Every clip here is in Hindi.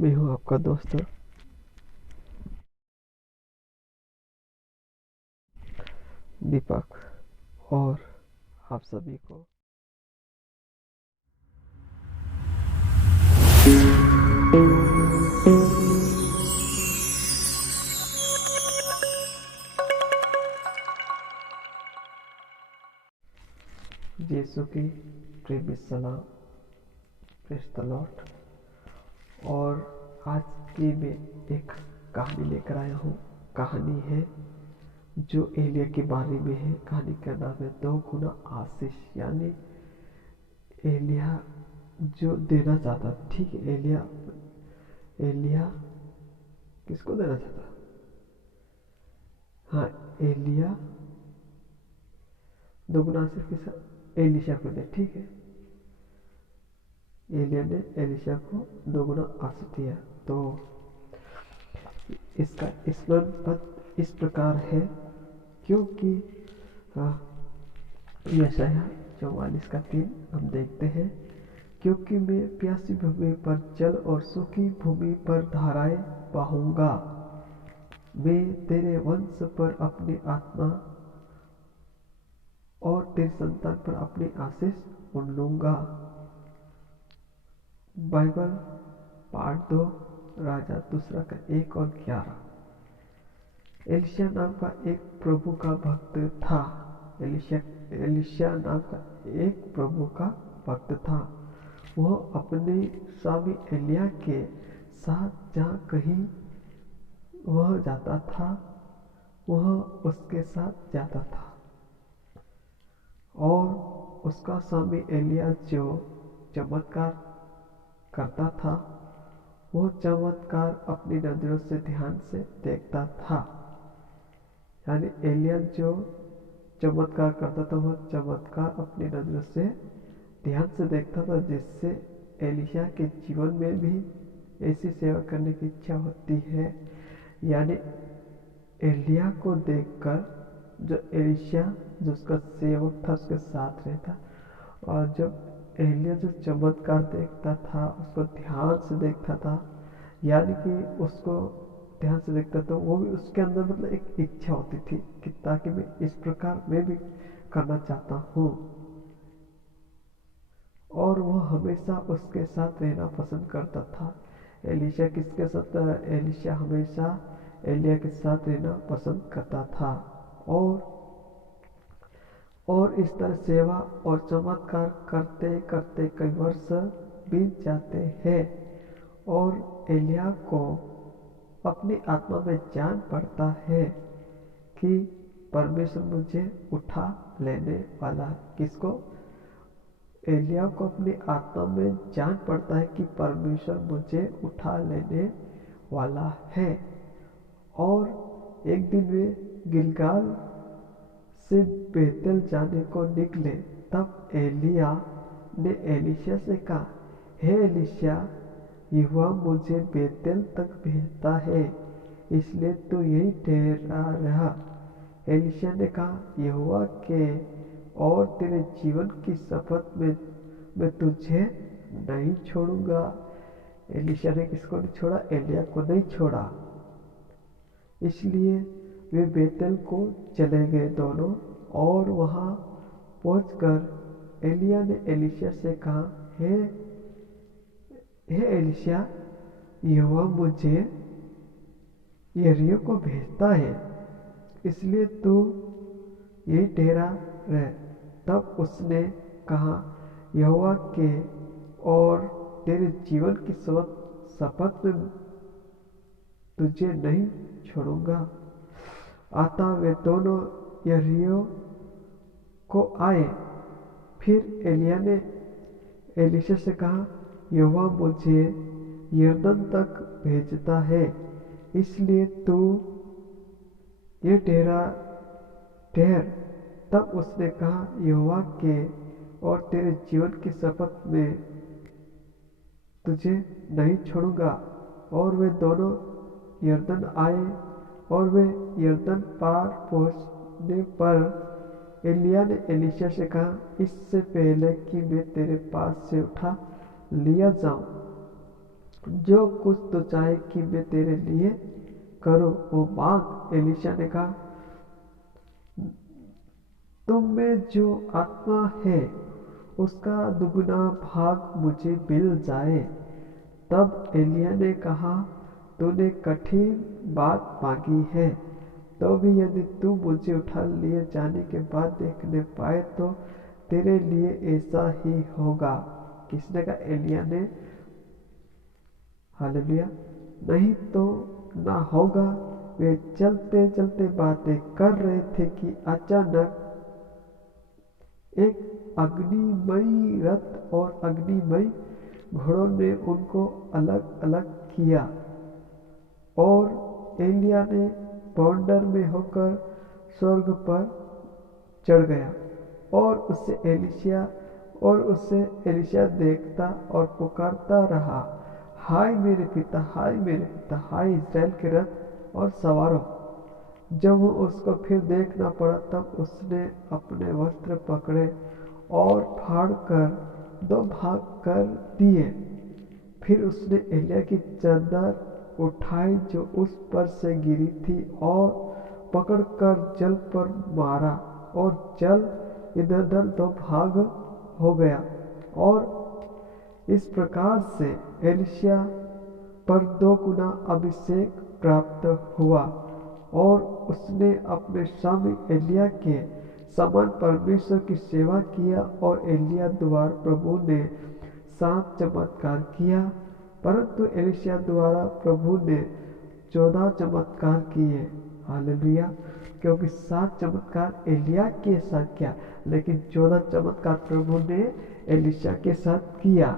मैं हूँ आपका दोस्त दीपक। और आप सभी को यीशु की प्रेमी सलाम। Praise the Lord. और आज की मैं एक कहानी लेकर आया हूँ। कहानी है जो एलिया के बारे में है। कहानी का नाम है 2 गुना आशीष। यानी एलिया जो देना चाहता, ठीक है। एलिया एलिया किसको देना चाहता? हाँ, एलिया 2 गुना आशीष किस एलिशा को दे, ठीक है। एलिया ने एलिशा को 2 गुना आशीष दिया। तो इसका स्मरण पद इस प्रकार है, क्योंकि यशाया 44 का 3 हम देखते हैं, क्योंकि मैं प्यासी भूमि पर जल और सूखी भूमि पर धाराएं बहाऊंगा। मैं तेरे वंश पर अपनी आत्मा और तेरी संतान पर अपनी आशीष उंडूंगा। बाइबल पार्ट 2 राजा दूसरा का 1 और 11। एलिशा नाम का एक प्रभु का भक्त था। एलिशा नाम का एक प्रभु का भक्त था। वह अपने स्वामी एलिया के साथ जहाँ कहीं वह जाता था, वह उसके साथ जाता था। और उसका स्वामी एलिया जो चमत्कार करता था, वो चमत्कार अपनी नजरों से ध्यान से देखता था। यानी एलिया जो चमत्कार करता था, वह चमत्कार अपनी नजरों से ध्यान से देखता था, जिससे एलिशा के जीवन में भी ऐसी सेवा करने की इच्छा होती है। यानी एलिया को देखकर जो एलिशा, जो उसका सेवक था, उसके साथ रहता। और जब एलिया जो चमत्कार देखता था, उसको ध्यान से देखता था, यानी कि उसको ध्यान से देखता था, वो भी उसके अंदर मतलब एक इच्छा होती थी कि ताकि मैं इस प्रकार मैं भी करना चाहता हूँ। और वह हमेशा उसके साथ रहना पसंद करता था। एलिशा किसके साथ? एलिशा हमेशा एलिया के साथ रहना पसंद करता था। और इस तरह सेवा और चमत्कार करते करते कई वर्ष बीत जाते हैं। और एलिया को अपनी आत्मा में जान पड़ता है कि परमेश्वर मुझे उठा लेने वाला है। किसको? एलिया को अपनी आत्मा में जान पड़ता है कि परमेश्वर मुझे उठा लेने वाला है। और एक दिन वे गिलगाल से बेतेल जाने को निकले। तब एलिया ने एलिशा से कहा, हे एलिशा, यहोवा मुझे बेतेल तक भेजता है, इसलिए तू यही ठहरा रहा। एलिशा ने कहा, यहोवा के और तेरे जीवन की शपथ में मैं तुझे नहीं छोड़ूंगा। एलिशा ने किसको नहीं छोड़ा? एलिया को नहीं छोड़ा। इसलिए वे बेतेल को चले गए दोनों। और वहां पहुंचकर एलिया ने एलिशा से कहा, हे हे एलिशा, यहोवा मुझे यरीहो को भेजता है, इसलिए तू यही ठहरा रह। तब उसने कहा, यहोवा के और तेरे जीवन की शपथ में तुझे नहीं छोड़ूंगा। अतः वे दोनों यरीहो को आए। फिर एलिया ने एलिशा से कहा, यहोवा मुझे यरदन तक भेजता है, इसलिए तू ये ठहर। तब उसने कहा, यहोवा के और तेरे जीवन की शपथ में तुझे नहीं छोड़ूंगा। और वे दोनों यरदन आए। और वे यरदन पार पहुंचने पर एलिया ने एलिशा से कहा, इससे पहले कि मैं तेरे पास से उठा लिया जाऊं, जो कुछ तो चाहे कि मैं तेरे लिए करूं वो मांग। एलिशा ने कहा, तुम में जो आत्मा है उसका दुगना भाग मुझे मिल जाए। तब एलिय्याह ने कहा, तूने कठिन बात मांगी है, तो भी यदि तू मुझे उठा लिए जाने के बाद देखने पाए तो तेरे लिए ऐसा ही होगा। किसने कहा? एलिय्याह ने। हालेलुया। नहीं तो ना होगा। वे चलते चलते बातें कर रहे थे कि अचानक एक अग्निमयी रथ और अग्निमयी घोड़ों ने उनको अलग अलग किया और एलिय्याह ने बवंडर में होकर स्वर्ग पर चढ़ गया और उससे एलिशा देखता और पुकारता रहा, हाय मेरे पिता, हाय मेरे पिता, हाय इज़राइल के रथ और सवारों। जब वो उसको फिर देख ना पड़ा तब उसने अपने वस्त्र पकड़े और फाड़ कर दो भाग कर दिए। फिर उसने एलिय्याह की चादर उठाई जो उस पर से गिरी थी और पकड़कर जल पर मारा और जल इधर उधर दो भाग हो गया और इस प्रकार से एलिशा पर 2 गुना अभिषेक प्राप्त हुआ और उसने अपने स्वामी एलिय्याह के समान परमेश्वर की सेवा किया और एलिय्याह द्वारा प्रभु ने 7 चमत्कार किया, परंतु एलिशा द्वारा प्रभु ने 14 चमत्कार किए। हालेलुया। क्योंकि 7 चमत्कार एलिय्याह के साथ किया, लेकिन 14 चमत्कार प्रभु ने एलिशा के साथ किया।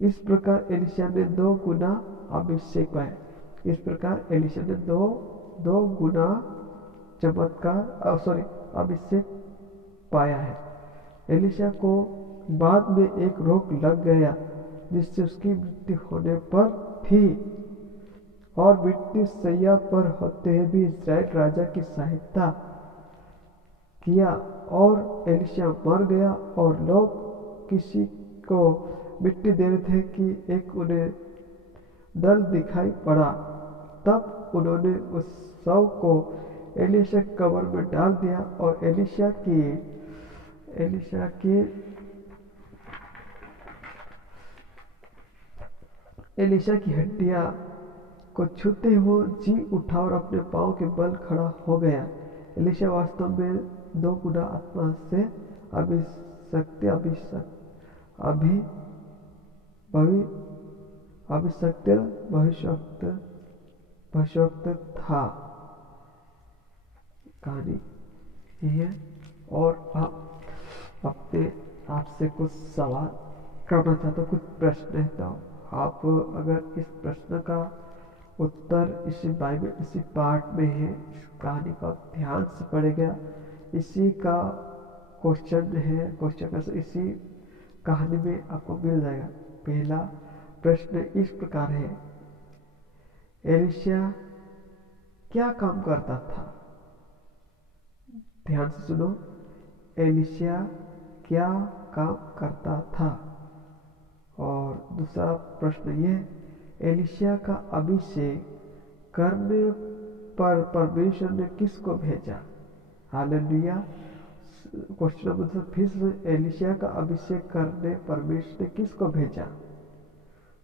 इस प्रकार एलिशा ने 2 गुना अभिषेक पाया। इस प्रकार एलिशा ने दो गुना अभिषेक पाया है। एलिशा को बाद में एक रोग लग गया जिससे उसकी मृत्यु होने पर थी और मृत्यु शैया पर होते हुए भी इज़राइल राजा की सहायता किया और एलिशा मर गया और लोग किसी को मिट्टी दे रहे थे कि एक उन्हें दल दिखाई पड़ा। तब उन्होंने उस शव को एलिशा की कब्र में डाल दिया और एलिशा की हड्डियां को छूते हुए जी उठा और अपने पांव के बल खड़ा हो गया। एलिशा वास्तव में 2 गुना आत्मा से भविष्यवक्ता था। कहानी यही है। और आप अपने आपसे कुछ सवाल करना चाहते हो, कुछ प्रश्न है तो आप अगर इस प्रश्न का उत्तर इसी बाइबल इसी पार्ट में है, इस कहानी को आप ध्यान से पढ़ेगा, इसी का क्वेश्चन है, क्वेश्चन आंसर इसी कहानी में आपको मिल जाएगा। पहला प्रश्न इस प्रकार है, एलिशा क्या काम करता था? ध्यान से सुनो, एलिशा क्या काम करता था? और दूसरा प्रश्न ये, एलिशा का अभिषेक करने पर परमेश्वर ने किसको भेजा? हालेलुया। क्वेश्चन नंबर फिर से, एलिशा का अभिषेक करने परमेश्वर ने किसको भेजा?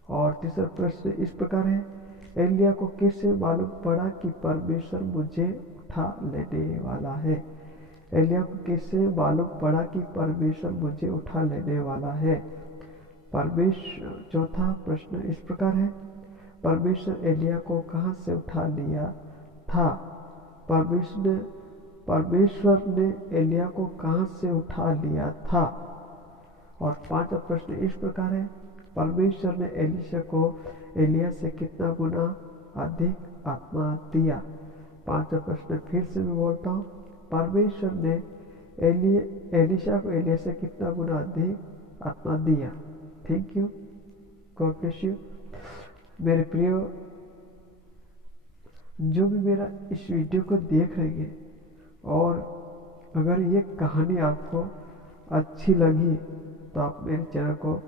और तीसरा प्रश्न इस प्रकार है, एलिय्याह को कैसे मालूम पड़ा कि परमेश्वर मुझे उठा लेने वाला है? एलिय्याह को कैसे मालूम पड़ा कि परमेश्वर मुझे उठा लेने वाला है? चौथा प्रश्न इस प्रकार है, परमेश्वर एलिय्याह को कहां से उठा लिया था? परमेश्वर ने एलिय्याह को कहां से उठा लिया था? और पांचवा प्रश्न इस प्रकार है, परमेश्वर ने एलिशा को एलिय्याह से कितना गुना अधिक आत्मा दिया? पांचवा प्रश्न फिर से मैं बोलता हूँ, परमेश्वर ने एलिशा को एलिय्याह से कितना गुना अधिक आत्मा दिया? Thank you, God bless you. मेरे प्रियो, जो भी मेरा इस वीडियो को देख रहे हैं और अगर ये कहानी आपको अच्छी लगी तो आप मेरे चैनल को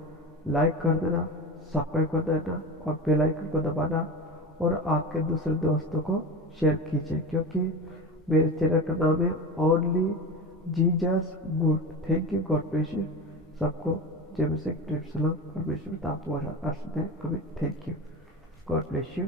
लाइक कर देना, सब्सक्राइब कर देना और बेल आइकन को दबाना और आपके दूसरे दोस्तों को शेयर कीजिए, क्योंकि मेरे चैनल का नाम है only Jesus good. Thank you, God bless you. सबको जय मसीह, परमेश्वर आपको हमें। Thank you, God bless you.